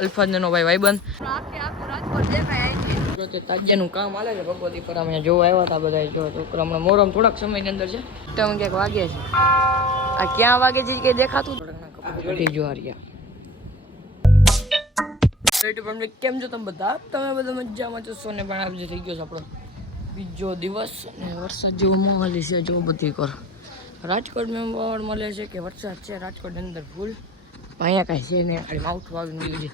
અલ્ફાજનો ભાઈ ભાઈબંધ. જો તે તાજિયાનું કામ હાલે છે ભગવતી પર. અમે જોવા આવ્યા હતા બધા જો છોકરા હમણાં મોરમ થોડાક સમયની અંદર છે. તો ક્યાંક વાગે છે. આ ક્યાં વાગે છે કે દેખાતું થોડાક જો હાર્યા કેમ છો તમે બધા? તમે બધા મજામાં છો? સોને પણ આપજે થઈ ગયો છે આપણો બીજો દિવસ. અને વરસાદ જેવો માહોલ છે જો બધી કર રાજકોટ મેં મળે છે કે વરસાદ છે? રાજકોટની અંદર ફૂલ અહીંયા કાંઈ છે નહીં, ખાલી માઉથ ગયું છે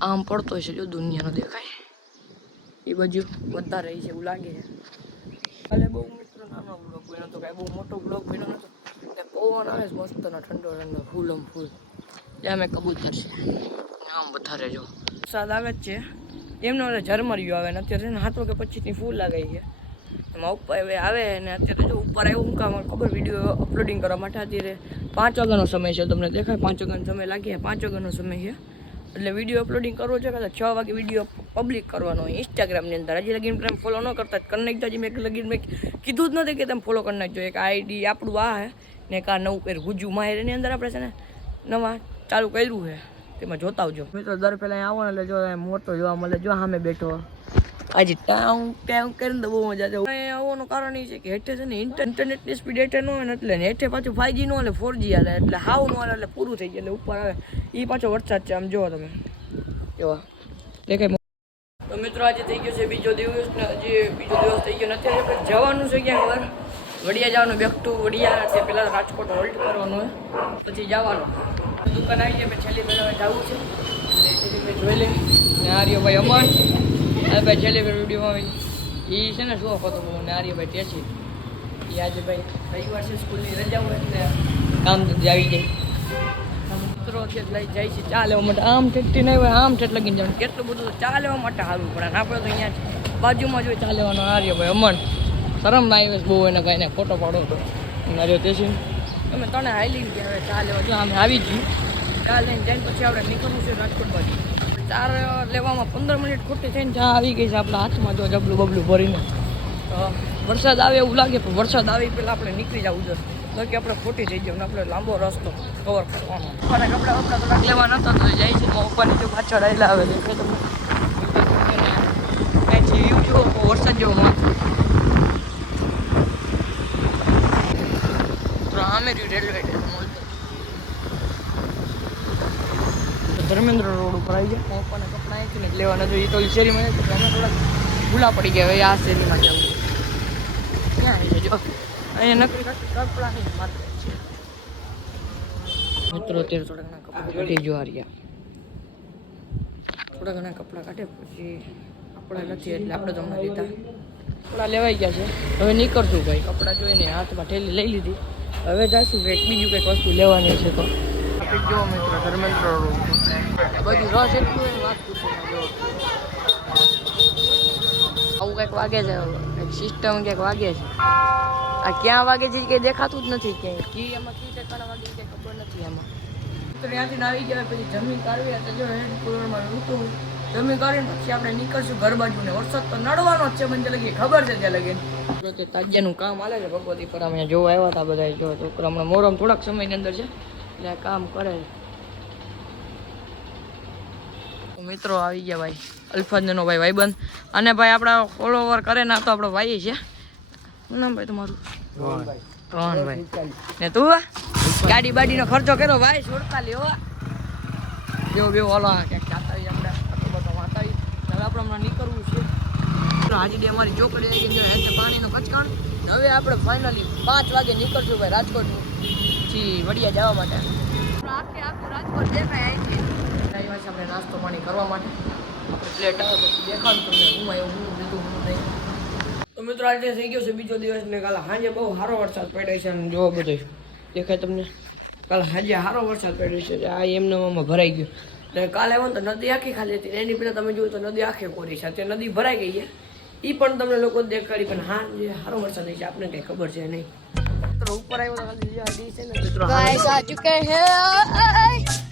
આમ પડતો છે જો દુનિયાનો દેખાય. એ બાજુ વધારે છે, એવું લાગે છે. કાલે બહુ મિત્રો નાનો બ્લોગ બન્યો હતો, કાંઈ બહુ મોટો બ્લોગ બન્યો નતો. પવન આવે છે મસ્તનો ઠંડો ઠંડો, ફૂલ આમ ફૂલ. ત્યાં મેં કબૂતર છે. આમ વધારે જો. વરસાદ આવે જ છે. એમનો ઝરમરિયું આવે, ને અત્યારે સાત વાગે પચીસની ફૂલ લાગાઈ છે. એમાં ઉપર હવે આવે ને અત્યારે જો ઉપર આવ્યું હું કામ ખબર વીડિયો અપલોડિંગ કરવા માટે અત્યારે પાંચ વાગ્યાનો સમય છે, તમને દેખાય પાંચ વાગ્યાનો સમય લાગે પાંચ વાગ્યાનો સમય છે. એટલે વીડિયો અપલોડિંગ કરવો છે કદાચ છ વાગે વીડિયો પબ્લિક કરવાનો હોય ઇન્સ્ટાગ્રામની અંદર. હજી લગીન તમે ફોલો ન કરતા જ. કરી નાખતા હજી મેં લગીન મેં કીધું જ નથી કે તમે ફોલો કરી નાખજો. એક આઈડી આપણું આ હે ને એક નવું પેર ગુજુ માહેર એની અંદર આપણે છે ને નવા ચાલુ કર્યું છે. તેમાં જોતા આવજો. મિત્રો, દર પહેલાં આવો ને એટલે જો મોટો જોવા મળે, જો સામે બેઠો. આજે ટાઉં ટાઉં કરીને તો બહુ મજા આવે. અહીંયા આવવાનું કારણ એ છે કે હેઠે છે ને ઇન્ટર ઇન્ટરનેટની સ્પીડ હેઠે ન હોય ને એટલે ને હેઠે પાછું ફાઈવજી નો હાલે ફોરજી હાલે એટલે હાવ નો એટલે પૂરું થઈ જાય. એટલે ઉપર આવે. એ પાછો વરસાદ છે, આમ જોવો તમે. કેવા દેખાય તો મિત્રો આજે થઈ ગયો છે બીજો દિવસ ને હજી બીજો દિવસ થઈ ગયો નથી. આપણે જવાનું છે ક્યાંક વડિયા જવાનું, બેક ટુ વડિયા છે. પહેલાં રાજકોટ હોલ્ટ કરવાનું હોય પછી જવાનું. દુકાન આવી મેં છેલ્લી પહેલાં જવું છે. એટલે ભાઈ જોઈ લે ને આર્યભાઈ અમન આ ભાઈ છેલ્લી ભાઈ વિડીયોમાં એ છે ને શું હતો બહુ ને આર્યભાઈ ટેચી એ આજે ભાઈ રવિવાર છે, સ્કૂલની રજા હોય એટલે કામ તો આવી જાય. મિત્રો છે લઈ જાય છે ચા લેવા માટે. આમ ઠેકતી નહીં હોય, આમ લગીને જવાનું. કેટલું બધું ચા લેવા માટે સારું પડે. આપણે તો અહીંયા બાજુમાં જોઈએ ચા લેવાનો આર્યભાઈ અમન શરમ ના આવે બહુ એને કાંઈ ફોટો પાડો તો. આર્ય તેસી અમે તને હાઈલિંગ કે હવે ચા લેવા. જો અમે આવી જ ચા લઈને જઈને પછી આપણે નીકળવું છે રાજકોટ ચાર લેવામાં પંદર મિનિટ ખોટી થઈને જ્યાં આવી ગઈ છે આપણા હાથમાં જો જબલું બબલું ભરીને. વરસાદ આવે એવું લાગે, પણ વરસાદ આવી પહેલાં આપણે નીકળી જવું જોઈએ બાકી આપણે ખોટી થઈ જાય આપણે લાંબો રસ્તો કવર કરવાનો. અને કપડા વપડા થોડાક લેવા નતા, તો જાય છે પપ્પાની જો પાછળ આવેલા આવે છે વરસાદ જેવો તો આમે રેલવે ધર્મેન્દ્ર રોડ ઉપર આવી ગયા. પપ્પાના કપડા અહીંથી ને લેવાના જોઈએ એ તો શેરીમાં અમે થોડાક ભૂલા પડી ગયા હવે આ શેરીમાં જવું અહીંયા નકરી કપડા નહીં માર્કેટ છે. મિત્રો, અત્યારે થોડા ઘણા કપડા કાઢી જો હાર્યા થોડા ઘણા કપડાં કાઢે પછી કપડા નથી એટલે આપણે તો હમણાં લીધા. કપડાં લેવાઈ ગયા છે. હવે નીકળશું ભાઈ. કપડાં જોઈને હાથમાં ઠેલી લઈ લીધી. હવે જઈશું કંઈક બીજું કંઈક વસ્તુ લેવાની છે તો. રસ એટલું વાત આવું કંઈક વાગે છે સિસ્ટમ કંઈક વાગે છે. આ ક્યાં વાગે છે કંઈ દેખાતું જ નથી ક્યાંય. કી એમાં કી ટેકાના વાગે કંઈ ખબર નથી એમાં. ત્યાંથી આવી ગયા પછી જમીન કાઢવી તો જો હેડ કુલરમાં ઋતુ જમીન કરીને પછી આપણે નીકળશું ઘર બાજુ ને વરસાદ તો નડવાનો જ છે, મને લગી ખબર છે ત્યાં લગી તાજિયાનું કામ હાલે છે ભગવતી પર અમે જોવા આવ્યા હતા બધા જો છોકરા હમણાં મોરમ થોડાક સમયની અંદર છે. એટલે કામ કરે મિત્રો આવી ગયા ભાઈ. અલ્ફાજનો ભાઈ ભાઈબંધ. અને ભાઈ આપણા ફોલોવર કરે ના તો આપણો ભાઈ છે. શું નામ ભાઈ તમારું? રોહન ભાઈ. ને તું ગાડી બાડીનો ખર્ચો કર્યો ભાઈ? છોડતા લેવો જેવો બેવો ઓલો ક્યાંક જાતા હોય આપણે. આટલો બધો વાંતા આપણે હમણાં નીકળવું છે. હાજી ડે અમારી ચોકડી આવી ગઈ પાણીનો કચકાણ. હવે આપણે ફાઇનલી પાંચ વાગે નીકળશું ભાઈ રાજકોટ થી વડિયા જવા માટે. આખે આખું રાજકોટ દેખાય અહીંથી આવ્યા છે આપણે નાસ્તો પાણી કરવા માટે. આપણે પ્લેટ આવે પછી દેખાડું તમને. હું આવ્યો હું લીધું હું નહીં. તો મિત્રો આજે થઈ ગયો છે બીજો દિવસ ને કાલે સાંજે બહુ સારો વરસાદ પડ્યો છે અને જોવા બધો. દેખાય તમને? કાલે સાંજે સારો વરસાદ પડ્યો છે. આ એમને આમાં ભરાઈ ગયો. ને કાલે ને તો નદી આખી ખાલી હતી. એની પહેલાં તમે જોયું તો નદી આખી કોરી છે. અત્યારે નદી ભરાઈ ગઈ છે. એ પણ તમને લોકો દેખાડી પણ હા જે સારો વરસાદ છે. આપણને કંઈ ખબર છે નહીં. મિત્રો ઉપર આવ્યો તો ખાલી આ છે ને મિત્રો are you can hear?